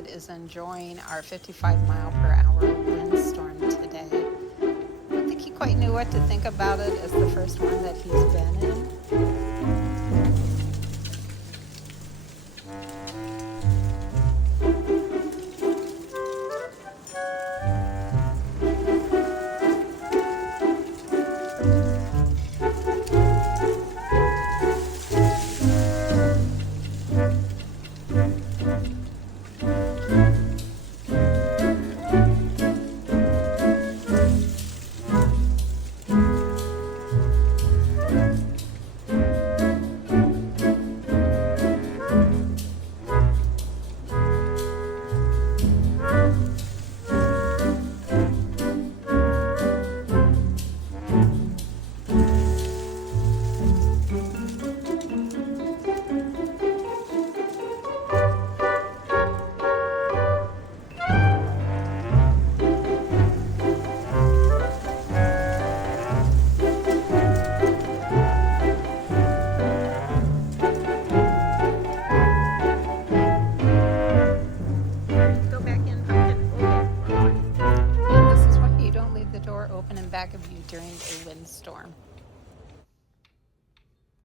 that is enjoying our 55-mile-per-hour windstorm today. I don't think he quite knew what to think about it as the first one that he's been in. And this is why you don't leave the door open in back of you during a windstorm.